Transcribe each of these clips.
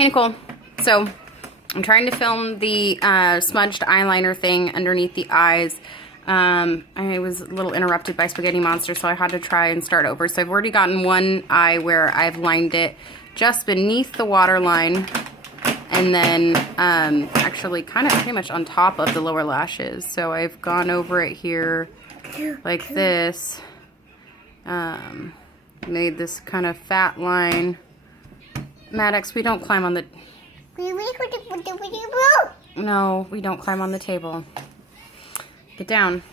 Hey Nicole, so I'm trying to film the smudged eyeliner thing underneath the eyes. I was a little interrupted by Spaghetti Monster, so I had to try and start over. So I've already gotten one eye where I've lined it just beneath the waterline, and then actually kind of pretty much on top of the lower lashes. So I've gone over it here like this, made this kind of fat line. Maddox, we don't climb on the... No, we don't climb on the table. Get down.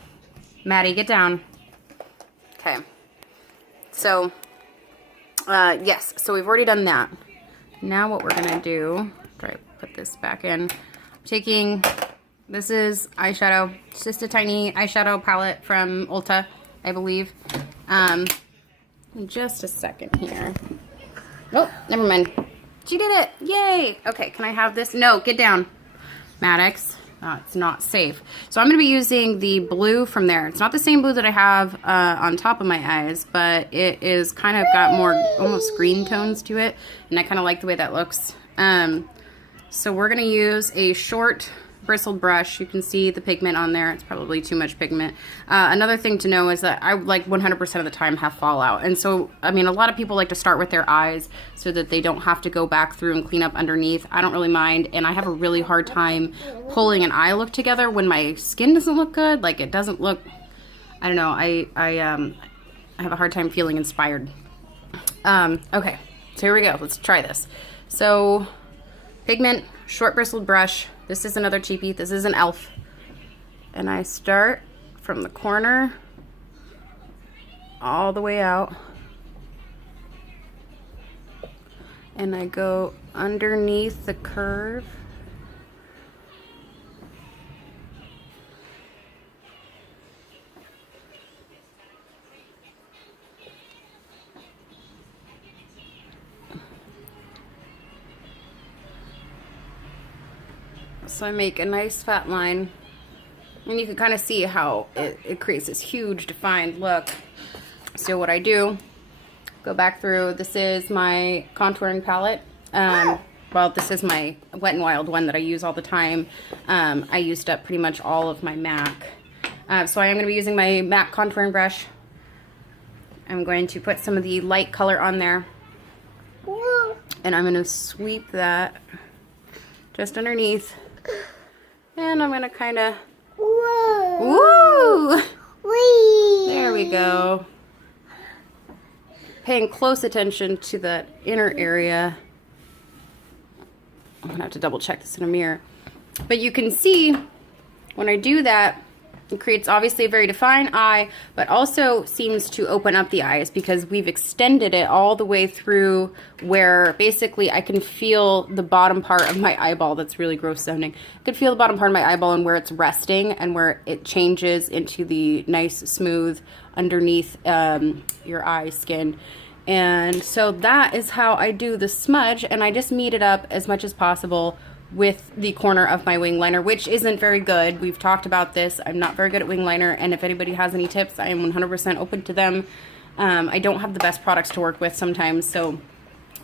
Maddie, get down. Okay. So, yes. So we've already done that. Now what we're going to do... Try to put this back in. I'm taking... This is eyeshadow. It's just a tiny eyeshadow palette from Ulta, I believe. Just a second here. Oh, never mind. She did it. Yay. Okay, can I have this? No, get down. Maddox. Oh, it's not safe. So I'm going to be using the blue from there. It's not the same blue that I have on top of my eyes, but it is kind of got more almost green tones to it, and I kind of like the way that looks. So we're going to use a short bristled brush. You can see the pigment on there. It's probably too much pigment. Another thing to know is that I like 100% of the time have fallout. And so, I mean, a lot of people like to start with their eyes so that they don't have to go back through and clean up underneath. I don't really mind. And I have a really hard time pulling an eye look together when my skin doesn't look good. Like it doesn't look, I don't know. I have a hard time feeling inspired. Okay, so here we go. Let's try this. So pigment, short bristled brush. This is another cheapie. This is an e.l.f. And I start from the corner all the way out. And I go underneath the curve. So I make a nice fat line, and you can kind of see how it creates this huge defined look. So what I do, go back through, this is my contouring palette. Well, this is my Wet n Wild one that I use all the time. I used up pretty much all of my MAC. So I am going to be using my MAC contouring brush. I'm going to put some of the light color on there, and I'm going to sweep that just underneath. And I'm gonna kind of, woo! There we go. Paying close attention to the inner area. I'm gonna have to double check this in a mirror. But you can see when I do that, it creates obviously a very defined eye, but also seems to open up the eyes because we've extended it all the way through where basically I can feel the bottom part of my eyeball. That's really gross sounding. I can feel the bottom part of my eyeball and where it's resting and where it changes into the nice smooth underneath your eye skin. And so that is how I do the smudge, and I just meet it up as much as possible with the corner of my wing liner, which isn't very good. We've talked about this. I'm not very good at wing liner, and if anybody has any tips, I am 100% open to them. I don't have the best products to work with sometimes, so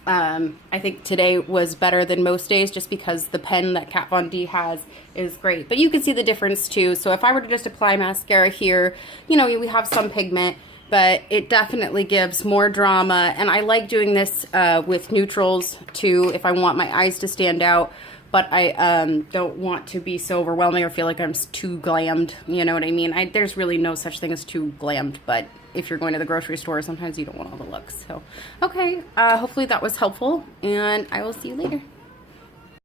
I think today was better than most days just because the pen that Kat Von D has is great. But you can see the difference too. So if I were to just apply mascara here, you know, we have some pigment, but it definitely gives more drama. And I like doing this with neutrals too if I want my eyes to stand out. But I don't want to be so overwhelming or feel like I'm too glammed. You know what I mean? There's really no such thing as too glammed, but if you're going to the grocery store, sometimes you don't want all the looks. So, okay, hopefully that was helpful, and I will see you later.